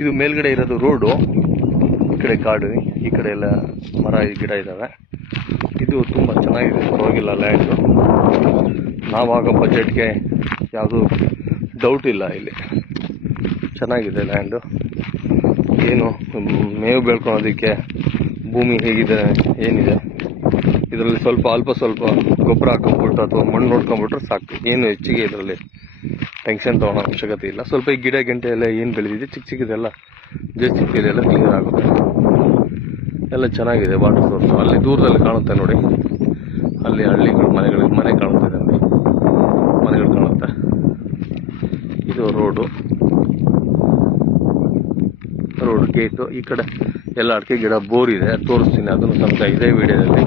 ಇದು ಮೇಲ್ಗಡೆ ಇರೋದು ರೋಡು, ಈ ಕಡೆ ಕಾಡು, ಈ ಕಡೆ ಎಲ್ಲ ಮರ ಗಿಡ ಇದ್ದಾವೆ. ಇದು ತುಂಬ ಚೆನ್ನಾಗಿದೆ, ಪರವಾಗಿಲ್ಲ ಲ್ಯಾಂಡು. ನಾವಾಗ ಬಜೆಟ್ಗೆ ಯಾವುದು ಡೌಟ್ ಇಲ್ಲ, ಇಲ್ಲಿ ಚೆನ್ನಾಗಿದೆ ಲ್ಯಾಂಡು. ಏನು ಮೇವು ಬೆಳ್ಕೊಳೋದಕ್ಕೆ ಭೂಮಿ ಹೇಗಿದೆ ಏನಿದೆ, ಇದರಲ್ಲಿ ಅಲ್ಪ ಸ್ವಲ್ಪ ಗೊಬ್ಬರ ಹಾಕೊಂಡ್ಬಿಟ್ಟು ಅಥವಾ ಮಣ್ಣು ನೋಡ್ಕೊಂಡ್ಬಿಟ್ರೆ ಸಾಕು. ಏನು ಹೆಚ್ಚಿಗೆ ಇದರಲ್ಲಿ ಟೆನ್ಷನ್ ತೊಗೊಳೋ ಅವಶ್ಯಕತೆ ಇಲ್ಲ. ಸ್ವಲ್ಪ ಈ ಗಿಡ ಗಂಟೆ ಎಲ್ಲ ಏನು ಬೆಳೆದಿದೆ ಚಿಕ್ಕ ಚಿಕ್ಕದೆಲ್ಲ ಇದೆಲ್ಲ ಕ್ಲಿಯರ್ ಆಗುತ್ತೆ. ಎಲ್ಲ ಚೆನ್ನಾಗಿದೆ ವಾಟರ್ ಸೋರ್ಸ್. ಅಲ್ಲಿ ದೂರದಲ್ಲಿ ಕಾಣುತ್ತೆ ನೋಡಿ, ಅಲ್ಲಿ ಹಳ್ಳಿಗಳು ಮನೆ ಕಾಣುತ್ತಿದೆ ನೋಡಿ, ಮನೆಗಳು ಕಾಣುತ್ತೆ. ಇದು ರೋಡು ಗೇಟು. ಈ ಕಡೆ ಎಲ್ಲ ಅಡಿಕೆ ಗಿಡ, ಬೋರ್ ಇದೆ, ತೋರಿಸ್ತೀನಿ ಅದನ್ನು ತನಕ ಇದೇ ವಿಡಿಯೋದಲ್ಲಿ.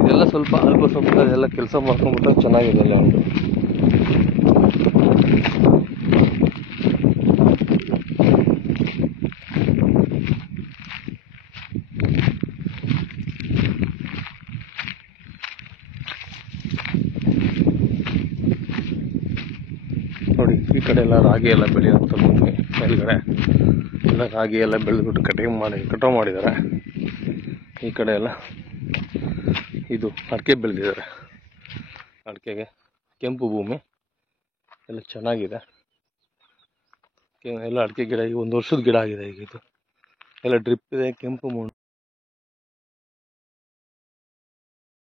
ಇದೆಲ್ಲ ಸ್ವಲ್ಪ ಎಲ್ಲ ಕೆಲಸ ಮಾಡ್ಕೊಂಡ್ಬಿಟ್ರೆ ಚೆನ್ನಾಗಿದೆ ಲ್ಯಾಂಡು. ನೋಡಿ ಈ ಕಡೆ ಎಲ್ಲ ರಾಗಿ ಎಲ್ಲ ಬೆಳೆಯುವಂಥ ಭೂಮಿ, ಮೇಲ್ಗಡೆ ಎಲ್ಲ ರಾಗಿ ಎಲ್ಲ ಬೆಳೆದ್ಬಿಟ್ಟು ಕಟಾವು ಮಾಡಿದ್ದಾರೆ. ಈ ಕಡೆ ಎಲ್ಲ ಇದು ಅಡಿಕೆ ಬೆಳೆದಿದ್ದಾರೆ. ಅಡಿಕೆಗೆ ಕೆಂಪು ಭೂಮಿ ಎಲ್ಲ ಚೆನ್ನಾಗಿದೆ. ಎಲ್ಲ ಅಡಿಕೆ ಗಿಡ ಈಗ 1 ವರ್ಷದ ಗಿಡ ಆಗಿದೆ. ಈಗ ಇದು ಎಲ್ಲ ಡ್ರಿಪ್ ಇದೆ, ಕೆಂಪು ಮಣ್ಣು.